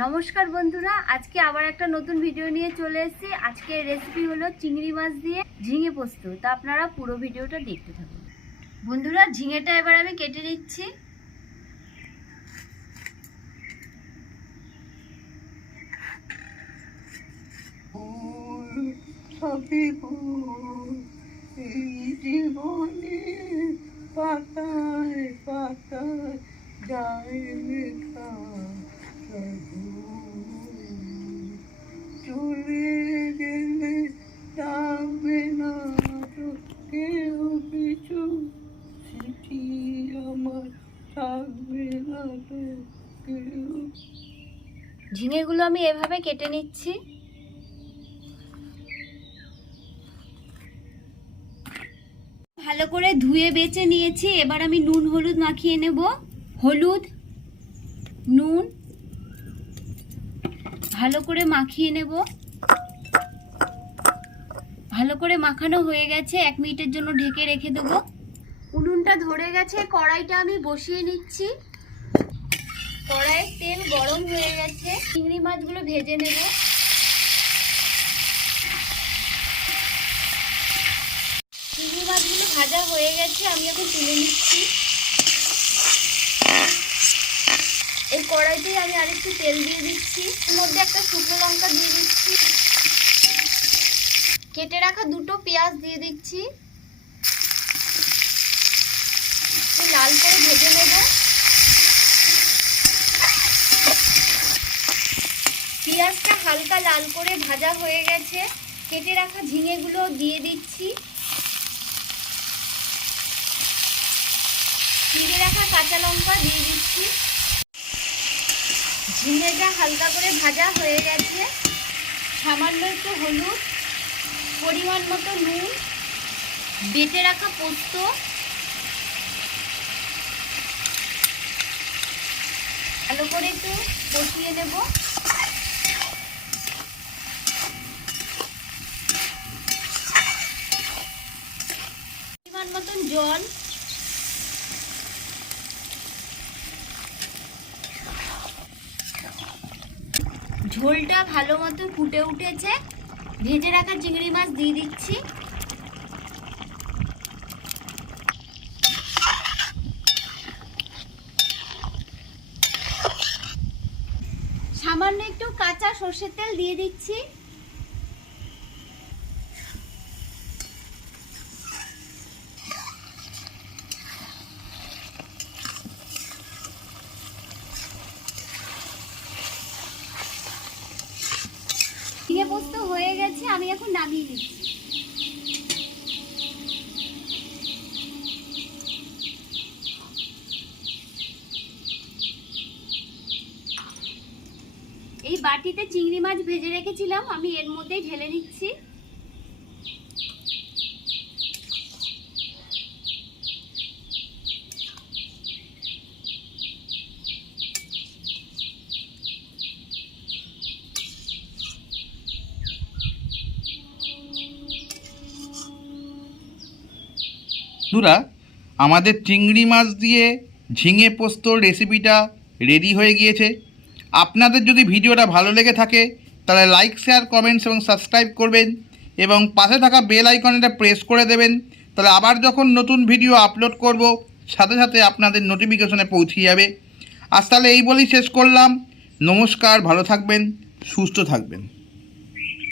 নমস্কার বন্ধুরা, আজকে আবার একটা নতুন ভিডিও নিয়ে চলে এসেছি। আজকে রেসিপি হলো চিংড়ি মাছ দিয়ে ঝিঙে পোস্ত। তা আপনারা পুরো ভিডিওটা দেখতে থাকুন। বন্ধুরা, ঝিঙেটা এবার আমি কেটে নিচ্ছি। পাতায় পাতায় যায় ঝিঙেগুলো আমি এভাবে কেটে নিচ্ছি। ভালো করে ধুয়ে বেছে নিয়েছি। এবার আমি নুন, হলুদ মাখিয়ে নেব। হলুদ, নুন ভালো করে মাখিয়ে নেব। ভালো করে মাখানো হয়ে গেছে। এক মিনিটের জন্য ঢেকে রেখে দেবো। উনুনটা ধরে গেছে। কড়াইটা আমি বসিয়ে নিচ্ছি। হয়ে গেছে। চিংড়ি মাছগুলো ভেজে নেব। চিংড়ি মাছগুলো ভাজা হয়ে গেছে, আমি এখন তুলে নিচ্ছি। এই কড়াইতেই আমি আরেকটু তেল দিয়ে দিচ্ছি। এর মধ্যে একটা শুকনো লঙ্কা দিয়ে দিচ্ছি। কেটে রাখা দুটো পেঁয়াজ দিয়ে দিচ্ছি। লাল করে ভেজে নেব। পেঁয়াজটা হালকা লাল করে ভাজা হয়ে গেছে। কেটে রাখা ঝিঙেগুলো দিয়ে দিচ্ছি। চিড়ে রাখা কাঁচা লঙ্কা দিয়ে দিচ্ছি। ঝিঙেটা হালকা করে ভাজা হয়ে গেছে। সামান্য একটু হলুদ, পরিমাণ মতো নুন, বেটে রাখা পোস্ত। ভালো করে একটু কষিয়ে নেব। পরিমাণ মতন জল। ঝোলটা ভালো মতো ফুটে উঠেছে। ভেজে রাখা চিংড়ি মাছ দিয়ে দিচ্ছি। সামান্য একটু কাঁচা সর্ষের তেল দিয়ে দিচ্ছি। পোস্ত হয়ে গেছে, আমি এখন নামিয়ে দিচ্ছি এই বাটিতে চিংড়ি মাছ ভেজে রেখেছিলাম, আমি এর মধ্যেই ঢেলে নিচ্ছি। বন্ধুরা, আমাদের চিংড়ি মাছ দিয়ে ঝিঙে পোস্তর রেসিপিটা রেডি হয়ে গিয়েছে। আপনাদের যদি ভিডিওটা ভালো লেগে থাকে, তাহলে লাইক, শেয়ার, কমেন্টস এবং সাবস্ক্রাইব করবেন এবং পাশে থাকা বেল আইকনটা প্রেস করে দেবেন। তাহলে আবার যখন নতুন ভিডিও আপলোড করব, সাথে সাথে আপনাদের নোটিফিকেশনে পৌঁছে যাবে। আজ তাহলে এই বলেই শেষ করলাম। নমস্কার, ভালো থাকবেন, সুস্থ থাকবেন।